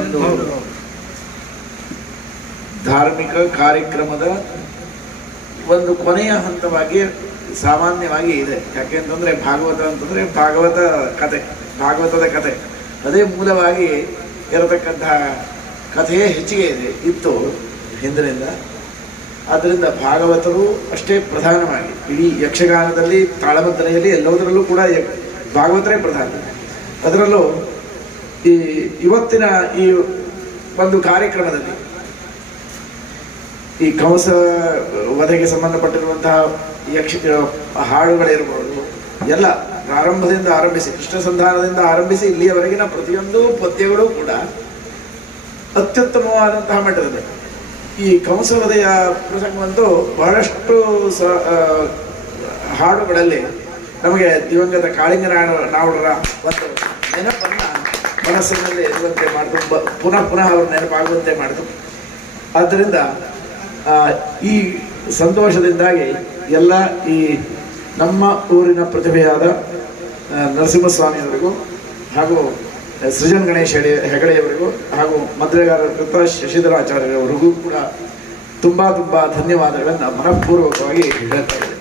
ಒಂದು ಧಾರ್ಮಿಕ ಕಾರ್ಯಕ್ರಮದ ಒಂದು ಕೊನೆಯ ಹಂತವಾಗಿ ಸಾಮಾನ್ಯವಾಗಿ ಇದೆ. ಯಾಕೆಂತಂದ್ರೆ ಭಾಗವತ ಅಂತಂದ್ರೆ ಭಾಗವತದ ಕತೆ ಅದೇ ಮೂಲವಾಗಿ ಇರತಕ್ಕಂತಹ ಕಥೆಯೇ ಹೆಚ್ಚಿಗೆ ಇತ್ತು ಹಿಂದಿನಿಂದ. ಆದ್ದರಿಂದ ಭಾಗವತರು ಅಷ್ಟೇ ಪ್ರಧಾನವಾಗಿ ಇಡೀ ಯಕ್ಷಗಾನದಲ್ಲಿ, ತಾಳಮದ್ದಲೆಯಲ್ಲಿ ಎಲ್ಲದರಲ್ಲೂ ಕೂಡ ಭಾಗವತರೇ ಪ್ರಧಾನ. ಅದರಲ್ಲೂ ಇವತ್ತಿನ ಈ ಒಂದು ಕಾರ್ಯಕ್ರಮದಲ್ಲಿ ಈ ಕಂಸ ವಧೆಗೆ ಸಂಬಂಧಪಟ್ಟಿರುವಂತಹ ಹಾಡುಗಳಿರ್ಬೋದು, ಎಲ್ಲ ಪ್ರಾರಂಭದಿಂದ ಆರಂಭಿಸಿ ಕೃಷ್ಣ ಸಂಧಾನದಿಂದ ಆರಂಭಿಸಿ ಇಲ್ಲಿಯವರೆಗಿನ ಪ್ರತಿಯೊಂದು ಪದ್ಯಗಳು ಕೂಡ ಅತ್ಯುತ್ತಮವಾದಂತಹ ಮಟ್ಟದಲ್ಲಿ. ಈ ಕಂಸವಧೆಯ ಪ್ರಸಂಗವಂತೂ ಬಹಳಷ್ಟು ಹಾಡುಗಳಲ್ಲಿ ನಮಗೆ ದಿವಂಗತ ಕಾಳಿಂಗನಾವುಡರ ಒಂದು ನೆನಪನ್ನ ಮನಸ್ಸಿನಲ್ಲಿ ಇರುವಂತೆ ಮಾಡಿತು, ಪುನಃ ಅವ್ರ ನೆನಪಾಗುವಂತೆ ಮಾಡಿತು. ಆದ್ದರಿಂದ ಈ ಸಂತೋಷದಿಂದಾಗಿ ಎಲ್ಲ ಈ ನಮ್ಮ ಊರಿನ ಪ್ರತಿಭೆಯಾದ ನರಸಿಂಹಸ್ವಾಮಿಯವರಿಗೂ ಹಾಗೂ ಸೃಜನ್ ಗಣೇಶ್ ಹೆಗಡೆಯವರಿಗೂ ಹಾಗೂ ಮದ್ರೆಗಾರ ಶಶಿಧರಾಚಾರ್ಯವರಿಗೂ ಕೂಡ ತುಂಬ ಧನ್ಯವಾದಗಳನ್ನು ಮನಃಪೂರ್ವಕವಾಗಿ ಹೇಳ್ತಾ ಇದ್ದೇನೆ.